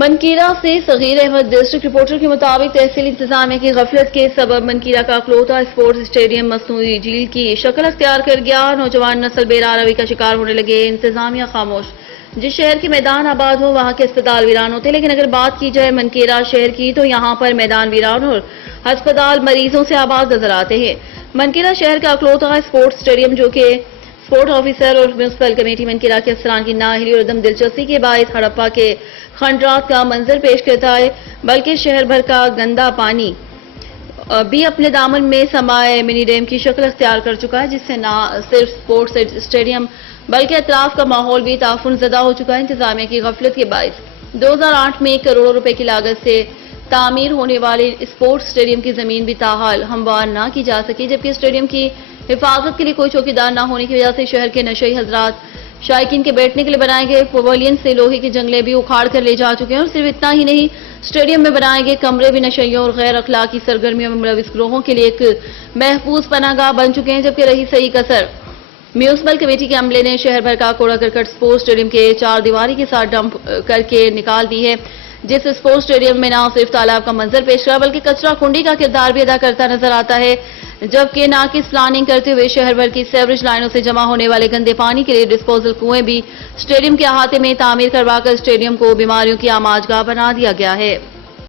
منکیرہ سے صغیر Ahmad district reporter کے مطابق تحصیل انتظامیہ کی غفلت کے سبب منکیرہ کا اکلوتا اسپورٹس اسٹیڈیم مصنوعی جھیل کی شکل اختیار کر گیا۔ نوجوان نسل بے روی کا شکار ہونے لگے۔ انتظامیہ خاموش۔ جس شہر کے میدان آباد ہو وہاں کے اسپتال ویران ہوتے، لیکن اگر بات کی جائے منکیرہ شہر کی تو یہاں پر میدان ویران اور ہسپتال مریضوں سے آباد نظر آتے ہیں۔ منکیرہ شہر کا اکلوتا اسپورٹس اسٹیڈیم جو کہ اسپورٹ آفیسر اور میونسپل کمیٹی منکیرہ کے افسران کی نااہلی اور عدم دلچسپی کے باعث ہڑپا کے کھنڈرات کا منظر پیش کرتا ہے، بلکہ شہر بھر کا گندا پانی بھی اپنے دامن میں سمائے منی ڈیم کی شکل اختیار کر چکا ہے، جس سے نہ صرف اسپورٹس اسٹیڈیم بلکہ اطراف کا ماحول بھی تعفن زدہ ہو چکا ہے۔ انتظامیہ کی غفلت کے باعث 2008 میں کروڑوں روپے کی لاگت سے تعمیر ہونے والے اسپورٹس اسٹیڈیم کی زمین بھی تاحال ہموار نہ کی جا سکی، جبکہ اسٹیڈیم کی حفاظت کے لیے کوئی چوکیدار نہ ہونے کی وجہ سے شہر کے نشئی حضرات شائقین کے بیٹھنے کے لیے بنائے گئے پویلین سے لوہے کے جنگلے بھی اکھاڑ کر لے جا چکے ہیں، اور صرف اتنا ہی نہیں، اسٹیڈیم میں بنائے گئے کمرے بھی نشیوں اور غیر اخلاقی سرگرمیوں میں ملوث گروہوں کے لیے ایک محفوظ پناہ گاہ بن چکے ہیں، جبکہ رہی صحیح کسر میونسپل کمیٹی کے عملے نے شہر بھر کا کوڑا کرکٹ اسپورٹس اسٹیڈیم کے چار دیواری کے ساتھ ڈمپ کر کے نکال دی ہے، جس اسپورٹس اسٹیڈیم میں نہ صرف تالاب کا منظر پیش کرا بلکہ کچرا کنڈی کا کردار بھی ادا کرتا نظر آتا ہے، جبکہ ناقص پلاننگ کرتے ہوئے شہر بھر کی سیوریج لائنوں سے جمع ہونے والے گندے پانی کے لیے ڈسپوزل کنویں بھی اسٹیڈیم کے احاطے میں تعمیر کروا کر اسٹیڈیم کو بیماریوں کی آماجگاہ بنا دیا گیا ہے۔